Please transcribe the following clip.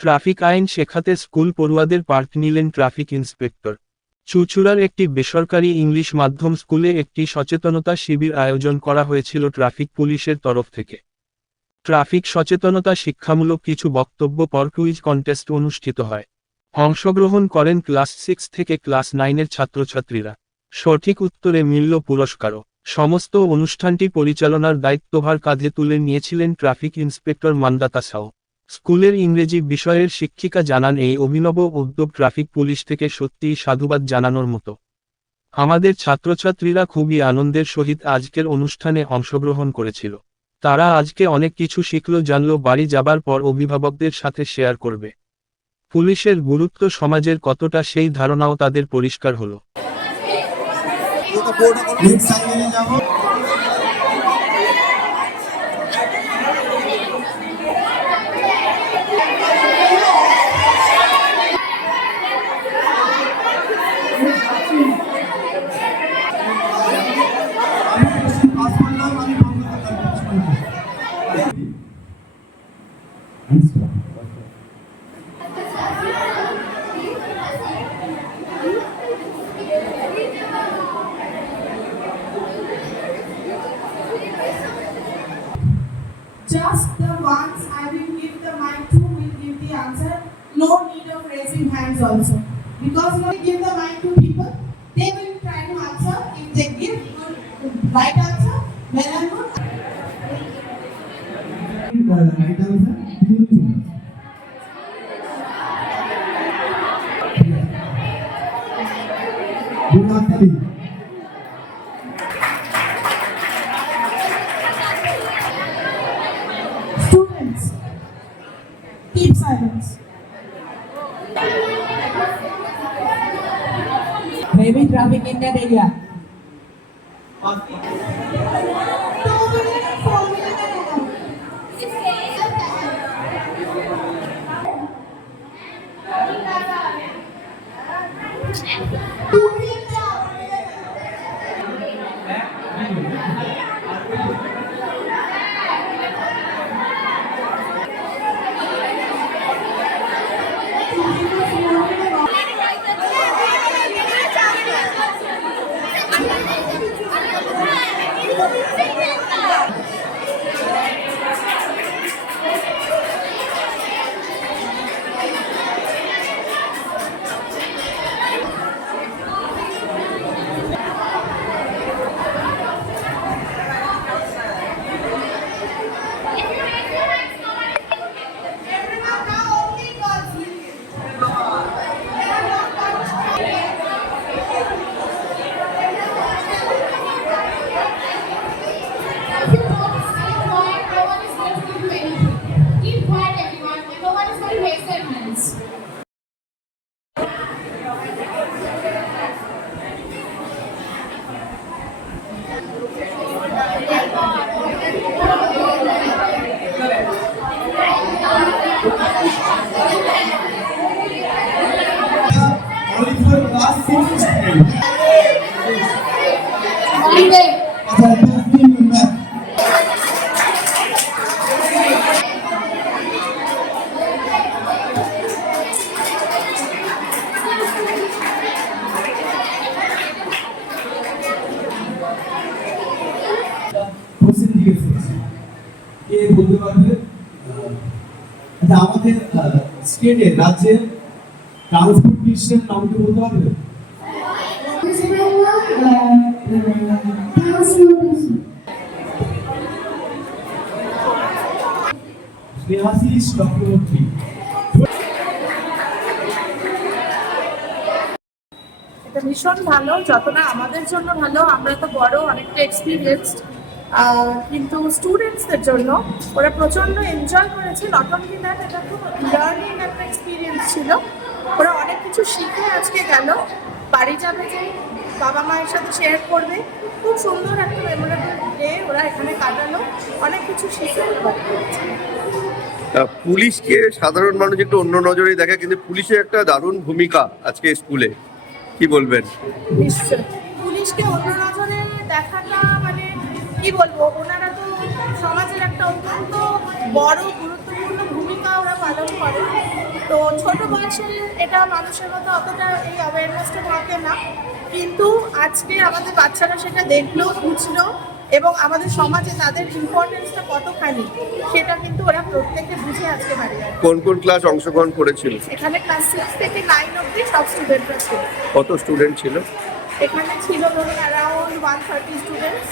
Traffic আইন শেখাতে school পড়ুয়াদের পার্ট নিলেন ট্রাফিক ইন্সপেক্টর। চুচুড়ার একটি বেসরকারি ইংলিশ মাধ্যম স্কুলে একটি সচেতনতা শিবির আয়োজন করা হয়েছিল ট্রাফিক পুলিশের তরফ থেকে। ট্রাফিক সচেতনতা শিক্ষামূলক কিছু বক্তব্য পর কুইজ কন্টেস্ট অনুষ্ঠিত হয়। অংশগ্রহণ করেন ক্লাস সিক্স থেকে ক্লাস নাইনের ছাত্রছাত্রীরা। সঠিক উত্তরে মিলল পুরস্কারও। সমস্ত অনুষ্ঠানটি পরিচালনার দায়িত্বভার কাঁধে তুলে নিয়েছিলেন ট্রাফিক ইন্সপেক্টর মান্দাতা সাও স্কুলের ইংরেজি বিষয়ের শিক্ষিকা জানান, এই অভিনব উদ্যোগ ট্রাফিক পুলিশ থেকে সত্যিই সাধুবাদ জানানোর মতো। আমাদের ছাত্রছাত্রীরা খুবই আনন্দের সহিত আজকের অনুষ্ঠানে অংশগ্রহণ করেছিল। তারা আজকে অনেক কিছু শিখল, জানল, বাড়ি যাবার পর অভিভাবকদের সাথে শেয়ার করবে। পুলিশের গুরুত্ব সমাজের কতটা সেই ধারণাও তাদের পরিষ্কার হলো। Just the ones I will give the mic to will give the answer. No need of raising hands also. Because when we give the mic to people, they will try to answer. If they give good, right answer, good. Uh, right answer, Students, keep silence. heavy traffic in that area. Two 10 minutes. Last six minutes. আমাদের স্টেটে রাজ্যের transport মিনিস্টারের নামটি বলতে পারবে? এটা ভীষণ ভালো যতটা আমাদের জন্য ভালো, আমরা তো বড়, অনেকটা এক্সপিরিয়েন্সড কিন্তু স্টুডেন্টসদের জন্য ওরা প্রচণ্ড এনজয় করেছে। নট অনলি দ্যাট এটা খুব লার্নিং একটা এক্সপিরিয়েন্স ছিল। ওরা অনেক কিছু শিখে আজকে গেল। বাড়ি যাবে যে বাবা মায়ের সাথে শেয়ার করবে। খুব সুন্দর একটা মেমোরেবল ডে ওরা এখানে কাটালো। অনেক কিছু শিখে পুলিশকে সাধারণ মানুষ একটু অন্য নজরে দেখে কিন্তু পুলিশের একটা দারুণ ভূমিকা আজকে স্কুলে। কি বলবেন? পুলিশকে অন্য নজরে দেখাটা মানে কি বলব? ওনারা তো সমাজের একটা অত্যন্ত বড় গুরুত্বপূর্ণ ভূমিকা ওরা পালন করে তো ছোট বয়সে এটা মানুষের মধ্যে অতটা এই অ্যাওয়ারনেসটা থাকে না। কিন্তু আজকে আমাদের বাচ্চারা সেটা দেখল বুঝলো এবং আমাদের সমাজে তাদের ইম্পর্টেন্সটা কতখানি সেটা কিন্তু ওরা প্রত্যেকে বুঝে আজকে যায় কোন কোন ক্লাস অংশগ্রহণ করেছিল? এখানে ক্লাস সিক্স থেকে নাইন অব্দি সব স্টুডেন্টরা ছিল। কত স্টুডেন্ট ছিল? এখানে ছিল ধরুন অ্যারাউন্ড ওয়ান থার্টি স্টুডেন্টস